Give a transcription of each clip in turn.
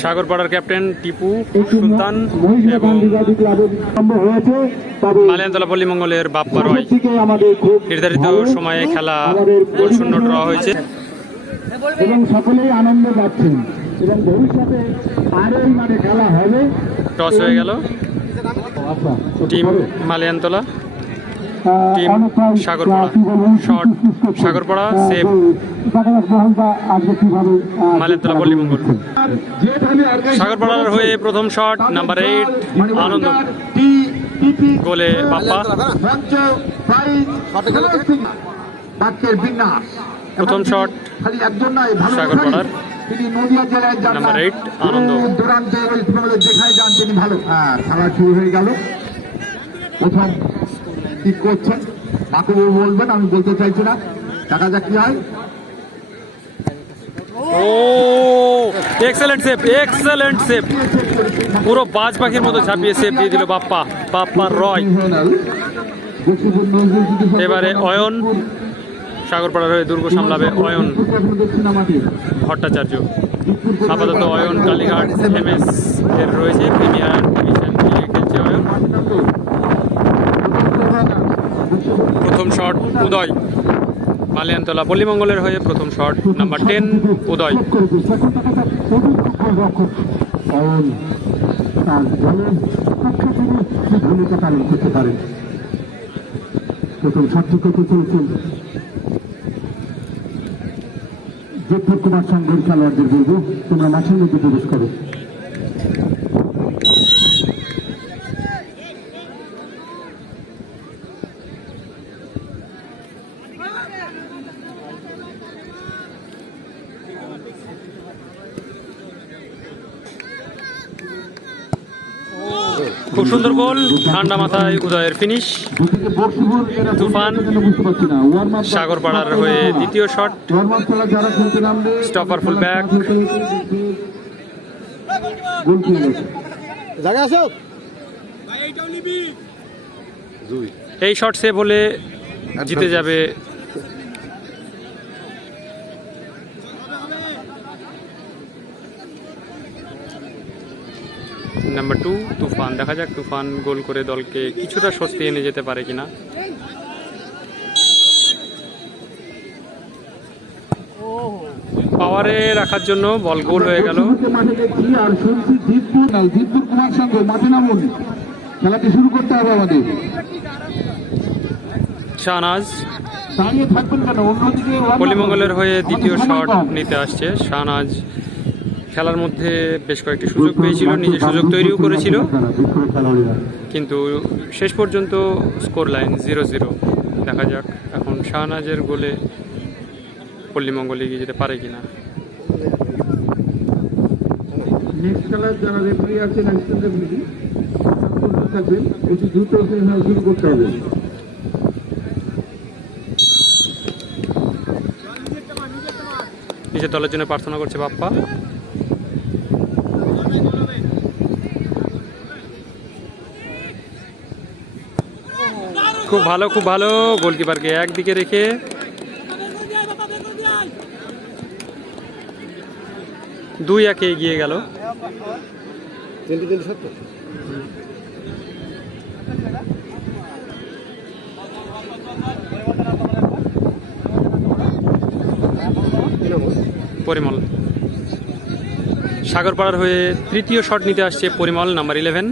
সাগরপাড়ার captain Tipu Sultan এবং মালিয়ানতলা পল্লী মঙ্গলের বাপ্পা রয়। নির্ধারিত সময়ে খেলা গোল শূন্য ড্র হয়েছে। এবং সকলেই আনন্দ পাচ্ছেন। এবং ভবিষ্যতে আরও মাঠে খেলা হবে। টস হয়ে গেল। আচ্ছা, team Maliyantala. Team Sagarpara. Shot, Sagarpara, save. Maliyantala Palli Mangal সাগরপাড়ার হয়ে প্রথম শট নাম্বার এইট আনন্দ। গোলে বাপ্পা। প্রথম শট সাগরপাড়ার। তিনি নদিয়া জেলায় যান দূরান্তে ওয়েস্ট যান তিনি ভালো। হ্যাঁ খেলা শুরু হয়ে গেল। প্রথম কি করছেন বাকুবাবু বলবেন, আমি বলতে চাইছি না। দেখা যাক কি হয়। ও এক্সেলেন্ট এক্সেলেন্ট পুরো পাখির মতো বাপ্পা বাপ্পা রয়। এবারে অয়ন সাগরপাড়ার দুর্গ সামলাবে অয়ন ভট্টাচার্য। আপাতত অয়ন, কালীঘাট, এম এস এর রয়েছে, প্রিমিয়ার খেলছে অয়ন প্রথম শট, উদয়। মালিয়ানতলা পল্লীমঙ্গলের হয়ে প্রথম শট নাম্বার টেন উদয়। ভূমিকা যোধপুর কুমার সংঘের খেলোয়াড়দের বলব তোমরা মাঠের মধ্যে প্রবেশ করো খুব সুন্দর গোল ঠান্ডা মাথায় উদয়ের ফিনিশ তুফান। সাগরপাড়ার হয়ে দ্বিতীয় শট স্টপার জায়গা আছো এই শট সেভ হলে জিতে যাবে নাম্বার টু তুফান। দেখা যাক তুফান গোল করে দলকে কিছুটা স্বস্তি এনে যেতে পারে কিনা। পাওয়ারে রাখার জন্য বল গোল হয়ে গেল। খেলাটি শুরু করতে হবে আমাদের। শাহনাজ। পল্লীমঙ্গলের হয়ে দ্বিতীয় শট নিতে আসছে শাহনাজ। খেলার মধ্যে বেশ কয়েকটি সুযোগ পেয়েছিল নিজে সুযোগ তৈরিও করেছিল। কিন্তু শেষ পর্যন্ত স্কোর লাইন জিরো জিরো। দেখা যাক এখন শাহনাজের গোলে পল্লীমঙ্গল এগিয়ে যেতে পারে কিনা। নেক্সট খেলার যারা রেফারি আছেন অ্যাসিস্ট্যান্ট রেফারি থাকবেন একটু দ্রুত খেলা শুরু করতে হবে। নিজের দলের জন্য প্রার্থনা করছে বাপ্পা। খুব ভালো খুব ভালো। গোলকিপারকে একদিকে রেখে। দুই একে এগিয়ে গেল। পরিমল। সাগরপাড়ার হয়ে তৃতীয় শট নিতে আসছে পরিমল, নাম্বার ইলেভেন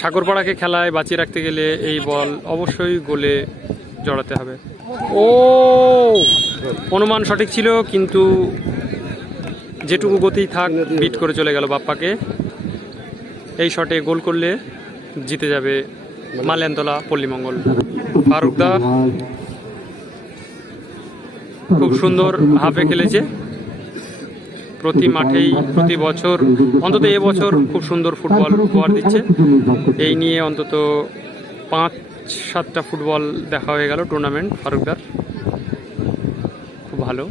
সাগরপাড়াকে খেলায় বাঁচিয়ে রাখতে গেলে এই বল অবশ্যই গোলে জড়াতে হবে। ও! অনুমান সঠিক ছিল, কিন্তু যেটুকু গতি থাক, বিট করে চলে গেল বাপ্পাকে। এই শটে গোল করলে জিতে যাবে মালিয়ানতলা পল্লীমঙ্গল। ফারুকদা খুব সুন্দর হাফে খেলেছে। প্রতি মাঠেই, প্রতি বছর, অন্তত এবছর খুব সুন্দর ফুটবল উপহার দিচ্ছে। এই নিয়ে অন্তত পাঁচ, সাতটা ফুটবল দেখা হয়ে গেল টুর্নামেন্ট ফারুকদার খুব ভালো।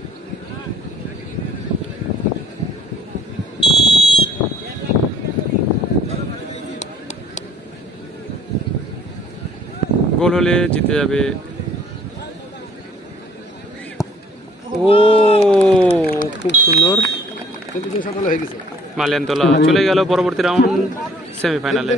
গোল হলে জিতে যাবে। ও, খুব সুন্দর। গেছে। মালিয়ানতলা চলে গেল পরবর্তী রাউন্ড সেমিফাইনালে